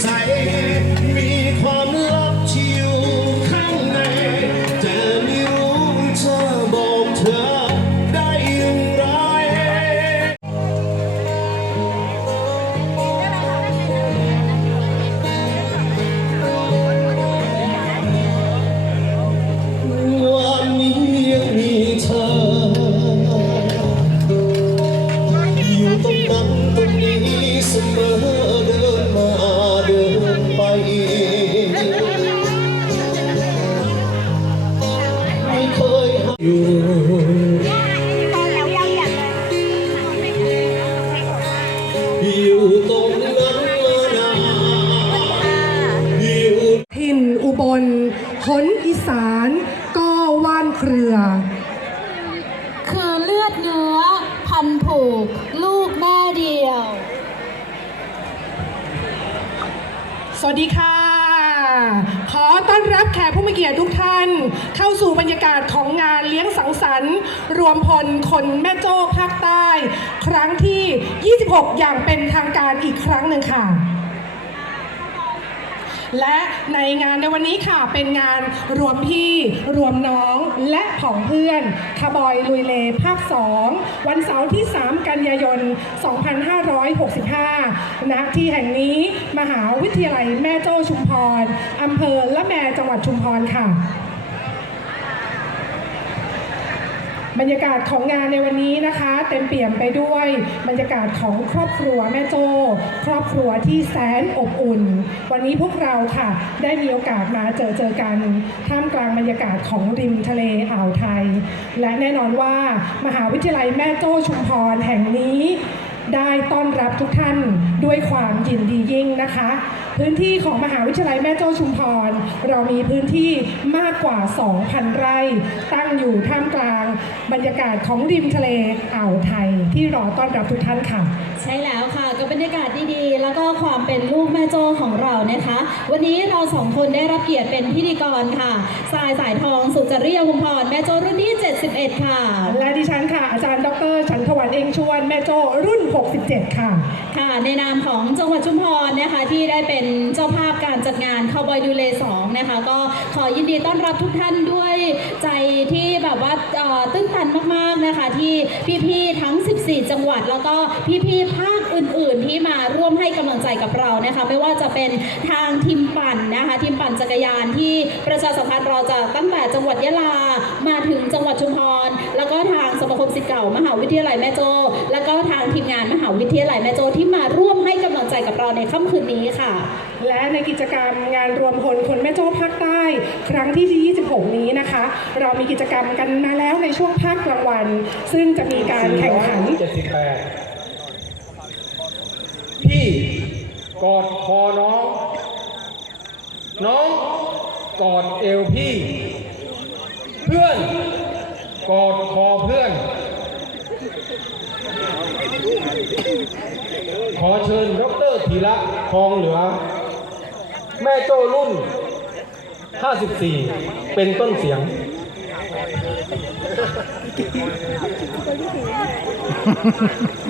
ใอยู่อยู่ตรงนั้นมานานอยู่ถิ่นอุบลหนอีสานก็ว่านเครือ คือเลือดเนื้อพันผูก ลูกแม่เดียว สวัสดีค่ะ ขอต้อนรับแขกผู้มีเกียรติทุกท่าน เข้าสู่บรรยากาศของงานเลี้ยงสังสรรค์ รวมพลคนแม่โจ้ภาคใต้ ครั้งที่ 26 อย่างเป็นทางการอีกครั้งหนึ่งค่ะ และในงานในวันนี้ค่ะเป็นงานรวมพี่รวมน้องและของเพื่อนคาร์บอยลุยเลภาค 2 วันเสาร์ที่ 3 กันยายน 2565ณที่แห่งนี้มหาวิทยาลัยแม่โจ้ชุมพรอำเภอละแมจังหวัดชุมพรค่ะ บรรยากาศของงานในวันนี้นะคะ เต็มเปี่ยมไปด้วยบรรยากาศของครอบครัวแม่โจ้ครอบครัวที่แสนอบอุ่น วันนี้พวกเราค่ะ ได้มีโอกาสมาเจอเจอกัน ท่ามกลางบรรยากาศของริมทะเลอ่าวไทย และแน่นอนว่ามหาวิทยาลัยแม่โจ้ชุมพรแห่งนี้ ได้ต้อนรับทุกท่านด้วยความยินดียิ่งนะคะ พื้นที่ของมหาวิทยาลัยแม่โจ้ชุมพร เรามีพื้นที่มากกว่า 2,000 ไร่ ตั้งอยู่ท่ามกลาง บรรยากาศของริมทะเลอ่าวไทย ที่รอต้อนรับทุกท่านค่ะ ใช่แล้วค่ะ บบรรยากาศดีๆ แล้วก็ความเป็นลูกแม่โจ้ของเรานะคะ วันนี้เราสองคนได้รับเกียรติเป็นพิธีกรค่ะสายสายทองสุจริยวงศ์พรแม่โจ้รุ่นที่ 71 ค่ะ และดิฉันค่ะ อาจารย์ดรฉันทวันเองชวนแม่โจ้รุ่น 67 ค่ะ ค่ะ ในนามของจังหวัดชุมพรนะคะที่ได้เป็นเจ้าภาพการจัดงานคาวบอยดูเล2นะคะ ก็ขอยินดีต้อนรับทุกท่านด้วยใจที่แบบว่าเอ่อตื้นตันมากๆนะคะ ที่พี่ๆทั้ง 14 จังหวัดแล้วก็พี่ๆภาคอื่นๆที่มาร่วมให้กำลังใจกับเรานะคะ ไม่ว่าจะเป็นทางทีมปั่นนะคะทีมปั่นจักรยานที่ประชาสัมพันธ์เราจะตั้งแต่จังหวัดยะลามาถึงจังหวัดชุมพร แล้วก็ทางสมาคมศิษย์เก่ามหาวิทยาลัยแม่โจ้แล้วก็ทางทีมงานมหาวิทยาลัยแม่โจ้ที่มาร่วมให้กำลังใจกับเราในค่ำคืนนี้ค่ะ และในกิจกรรมงานรวมพลคนแม่โจ้ภาคใต้ ครั้งที่ 26 นี้นะคะ เรามีกิจกรรมกันมาแล้วในช่วงภาคกลางวัน ซึ่งจะมีการแข่งขัน78 กอดคอน้อง น้องกอดเอวพี่ เพื่อนกอดคอเพื่อน ขอเชิญดรธีระทองเหลือ แม่โจ้รุ่น 54 เป็นต้นเสียงโ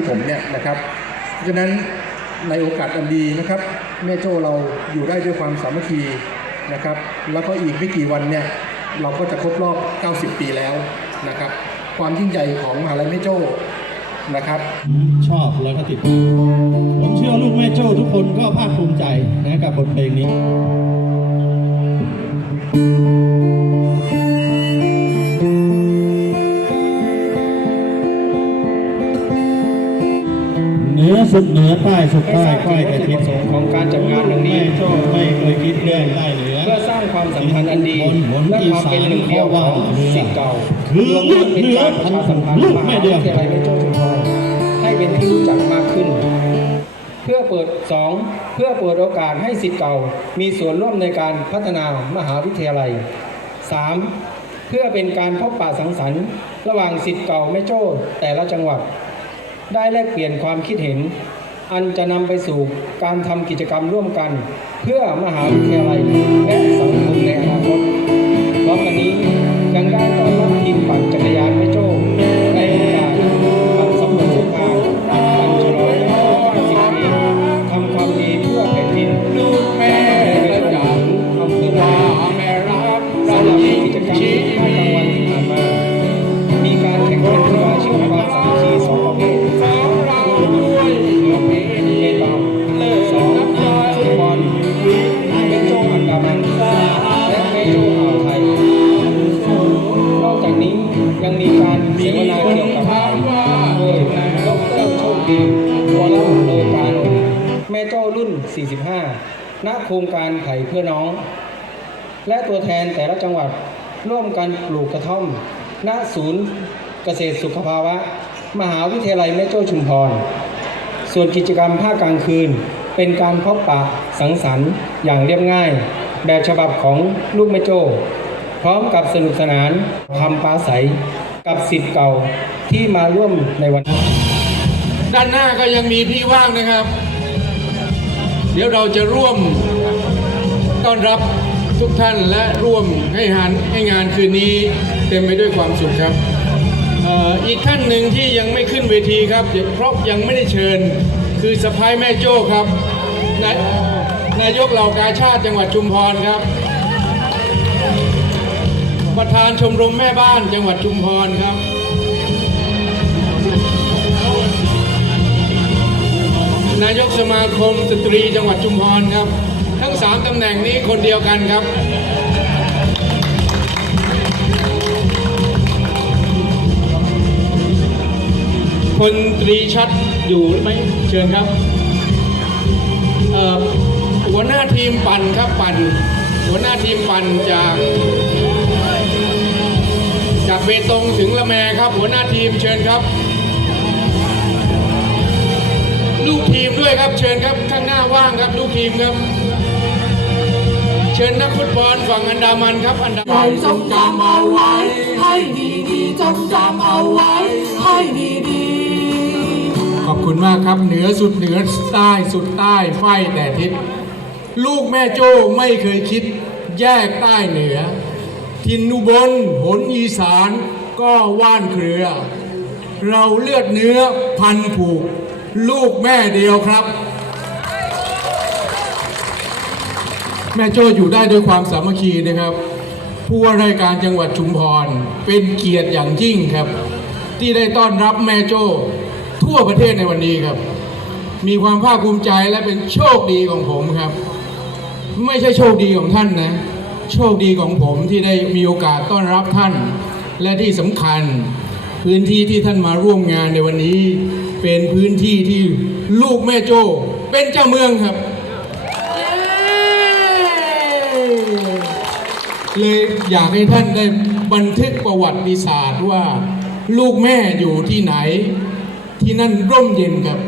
ที่ผมเนี่ยนะครับ เพราะฉะนั้นในโอกาสอันดีนะครับแม่โจ้เราอยู่ได้ด้วยความสามัคคีนะครับ แล้วก็อีกไม่กี่วันเนี่ยเราก็จะครบรอบ 90 ปีแล้วนะครับ ความยิ่งใหญ่ของมหาลัยแม่โจ้นะครับชอบแล้วก็ติด ผมเชื่อลูกแม่โจ้ทุกคนก็ภาคภูมิใจนะกับบทเพลงนี้ นือสุดเหนือใต้สุดใต้ก้อยแต่ทิศประสงค์ของการจัดงานครั้งนี้แม่โจ้ไม่เคยคิดเรื่องใต้เหนือเพื่อสร้างความสัมพันธ์อันดีหนและอีความสาเป็นนหนึ่งเดียวของสิทธิ์เก่าคือรวมทั้งเป็นการประชาสัมพันธ์ลูกมแม่หาเดืวิอนทยาลัยแม่โจ้ชุมพรให้เป็นที่รู้จักมากขึ้น เพื่อเปิดสองเพื่อเปิดโอกาสให้สิทธิ์เก่า มีส่วนร่วมในการพัฒนามหาวิทยาลัย 3. เพื่อเป็นการพบปะสังสรรค์ ระหว่างสิทธิ์เก่าแม่โจ้แต่ละจังหวัด ได้แลกเปลี่ยนความคิดเห็น อันจะนำไปสู่การทำกิจกรรมร่วมกัน เพื่อมหาวิทยาลัยและสังคมในอนาคตพร้อมกันนี้ยังได้ต้อนรับทีมปั่นจักรยานไม่จ้ใ45 ณ โครงการไผ่เพื่อน้อง และตัวแทนแต่ละจังหวัดร่วมกันปลูกกระท่อม ณ ศูนย์เกษตรสุขภาวะ มหาวิทยาลัยแม่โจ้ชุมพร ส่วนกิจกรรมภาคกลางคืน เป็นการพบปะสังสรรค์อย่างเรียบง่าย แบบฉบับของลูกแม่โจ้ พร้อมกับสนุกสนานทำปลาใสกับสิทธ์เก่าที่มาร่วมในวันนี้ด้านหน้าก็ยังมีพี่ว่างนะครับ ดี๋ยวเราจะร่วมต้อนรับทุกท่านและร่วมให้หันให้งานคืนนี้เต็มไปด้วยความสุขครับอีกท่านหนึ่งที่ยังไม่ขึ้นเวทีครับเพราะยังไม่ได้เชิญคือสะพายแม่โจ้ครับนายนายกเหล่ากาชาติจังหวัดชุมพรครับ ประธานชมรมแม่บ้านจังหวัดชุมพรครับ นายกสมาคมสตรีจังหวัดชุมพรครับ ทั้งสามตำแหน่งนี้คนเดียวกันครับพลตรีชัดอยู่หรือไหมเชิญครับหัวหน้าทีมปั่นครับปั่น หัวหน้าทีมปั่นจากจากเบตงถึงละแมครับ หัวหน้าทีมเชิญครับ ลูกทีมด้วยครับ เชิญครับข้างหน้าว่างครับลูกทีมครับ เชิญนักฟุตบอลฝั่งอันดามันครับ อันดามันจงจำเอาไว้ ให้ดีๆจงจำเอาไว้ ให้ดีๆขอบคุณมากครับเหนือสุดเหนือใต้สุดใต้ไฟแต่ทิศลูกแม่โจ้ไม่เคยคิด แยกใต้เหนือ ทินอุบลหนอีสานก็ว่านเครือ เราเลือดเนื้อพันผูก ลูกแม่เดียวครับ แม่โจ้อยู่ได้ด้วยความสามัคคีนะครับ ผู้ว่าราชการจังหวัดชุมพรเป็นเกียรติอย่างยิ่งครับ ที่ได้ต้อนรับแม่โจ้ทั่วประเทศในวันนี้ครับ มีความภาคภูมิใจและเป็นโชคดีของผมครับ ไม่ใช่โชคดีของท่านนะ โชคดีของผมที่ได้มีโอกาสต้อนรับท่าน และที่สำคัญพื้นที่ที่ท่านมาร่วมงานในวันนี้ เป็นพื้นที่ที่ลูกแม่โจ้เป็นเจ้าเมืองครับ เลยอยากให้ท่านได้บันทึกประวัติศาสตร์ว่า ลูกแม่อยู่ที่ไหน ที่นั่นร่มเย็นครับ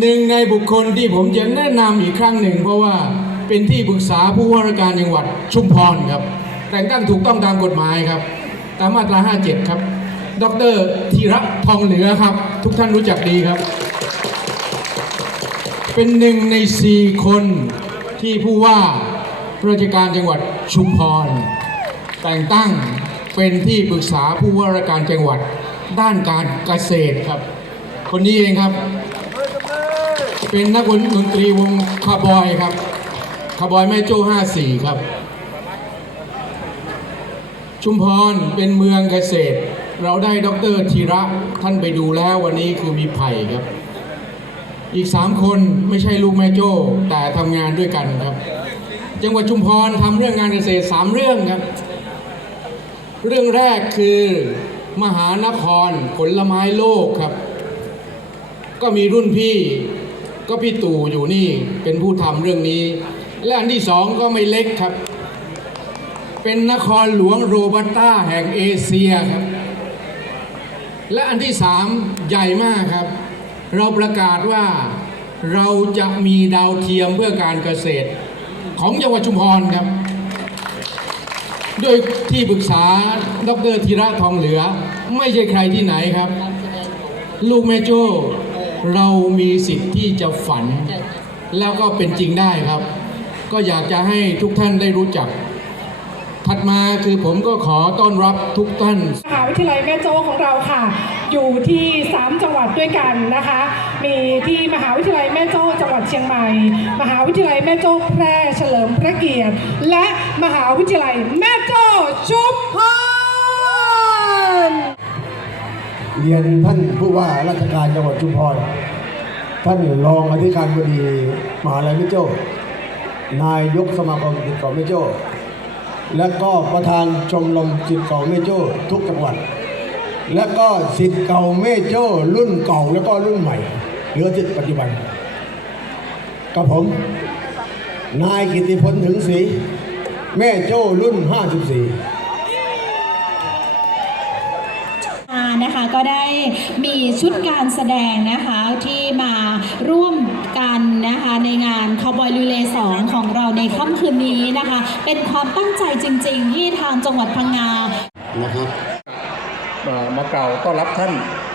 หนึ่งในบุคคลที่ผมจะแนะนำอีกครั้งหนึ่ง เพราะว่าเป็นที่ปรึกษาผู้ว่าราชการจังหวัดชุมพรครับ แต่งตั้งถูกต้องตามกฎหมายครับ ตามมาตรา 57 ครับ ดรธีระทองเหลือครับ ทุกท่านรู้จักดีครับ เป็นหนึ่งในสี่คนที่ผู้ว่าราชการจังหวัดชุมพร แต่งตั้งเป็นที่ปรึกษาผู้ว่าราชการจังหวัดด้านการเกษตรครับ คนนี้เองครับ เป็นนักดนตรีวงคาบอยครับคาบอยแม่โจ้54 ครับ ชุมพรเป็นเมืองเกษตร เราได้ดรธีระท่านไปดูแล้ววันนี้คือมีไผ่ครับ อีกสามคนไม่ใช่ลูกแม่โจ้แต่ทำงานด้วยกันครับ จังหวัดชุมพรทำเรื่องงานเกษตรสามเรื่องครับ เรื่องแรกคือมหานครผลไม้โลกครับ ก็มีรุ่นพี่ก็พี่ตู่อยู่นี่เป็นผู้ทำเรื่องนี้ และอันที่สองก็ไม่เล็กครับ เป็นนครหลวงโรบัสต้าแห่งเอเชียครับ และอันที่สามใหญ่มากครับ เราประกาศว่าเราจะมีดาวเทียมเพื่อการเกษตร ของจังหวัชุมพรครับ โดยที่ปรึกษาดรธีระทองเหลือ ไม่ใช่ใครที่ไหนครับ ลูกแม่โจ้เรามีสิทธิ์ที่จะฝัน แล้วก็เป็นจริงได้ครับ ก็อยากจะให้ทุกท่านได้รู้จัก ถัดมาคือผมก็ขอต้อนรับทุกท่านมหาวิทยาลัยแม่โจ้ของเราค่ะ อยู่ที่ 3 จังหวัดด้วยกันนะคะ มีที่มหาวิทยาลัยแม่โจ้จังหวัดเชียงใหม่ มหาวิทยาลัยแม่โจ้แพร่เฉลิมพระเกียรติ และมหาวิทยาลัยแม่โจ้ชุมพรเรียนท่านผู้ว่าราชการจังหวัดชุมพรท่านรองอธิการบดีมหาลัยแม่โจ้นายกสมาคมศิษย์เก่าแม่โจ้ และก็ประธานชมรมศิษย์เก่าแม่โจ้ทุกจังหวัด และก็ศิษย์เก่าแม่โจ้รุ่นเก่าแล้วก็รุ่นใหม่เหลือศิษย์ปัจจุบันกับผม นายกิติพลถึงศรีแม่โจ้รุ่น 54นะคะก็ได้มีชุดการแสดงนะคะที่มาร่วมกันนะคะในงานคาวบอยลูเล ของเราในค่ำคืนนี้นะคะ เป็นความตั้งใจจริง ๆ ที่ทางจังหวัดพังงานะครับมามากล่าวต้อนรับท่าน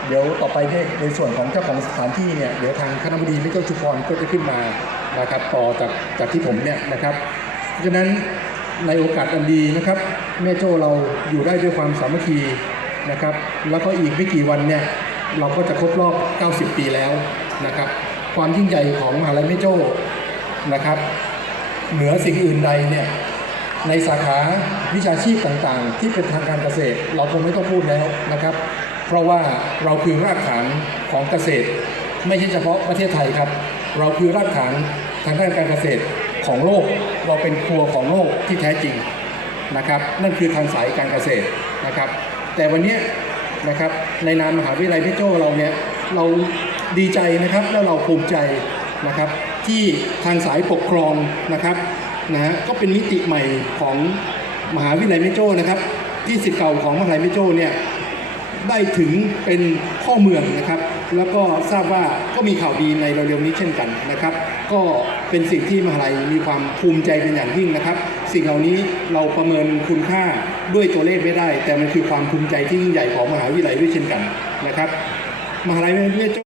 เดี๋ยวต่อไปเนี่ยในส่วนของเจ้าของสถานที่เนี่ยเดี๋ยวทางคณะบดีไม่เจ้าชุมพรก็จะขึ้นมานะครับต่อจากจากที่ผมเนี่ยนะครับเพราะฉะนั้นในโอกาสอันดีนะครับแม่โจ้เราอยู่ได้ด้วยความสามัคคีนะครับ แล้วก็อีกไม่กี่วันเนี่ยเราก็จะครบรอบ 90 ปีแล้วนะครับ ความยิ่งใหญ่ของมหาลัยแม่โจ้นะครับ เหนือสิ่งอื่นใดเนี่ยในสาขาวิชาชีพต่างๆ ที่เป็นทางการเกษตร เราคงไม่ต้องพูดแล้วนะครับ เพราะว่าเราคือรากฐานของเกษตร ไม่ใช่เฉพาะประเทศไทยครับ เราคือรากฐานทางด้านการเกษตรของโลก เราเป็นครัวของโลกที่แท้จริงนะครับ นั่นคือทางสายการเกษตรนะครับ แต่วันนี้นะครับในนามมหาวิทยาลัยพชรโจ้เราเนี่ยเราดีใจนะครับแล้วเราภูมิใจนะครับ ที่ทางสายปกครองนะครับนะฮะก็เป็นมิติใหม่ของมหาวิทยาลัยแม่โจ้นะครับ ที่สิทธิ์เก่าของมหาวิทยาลัยแม่โจ้เนี่ยได้ถึงเป็นข้อเมืองนะครับ แล้วก็ทราบว่าก็มีข่าวดีในเร็วๆนี้เช่นกันนะครับ ก็เป็นสิ่งที่มหาลัยมีความภูมิใจเป็นอย่างยิ่งนะครับ สิ่งเหล่านี้เราประเมินคุณค่าด้วยตัวเลขไม่ได้ แต่มันคือความภูมิใจที่ยิ่งใหญ่ของมหาวิทยาลัยด้วยเช่นกันนะครับ มหาลัยแม่โจ้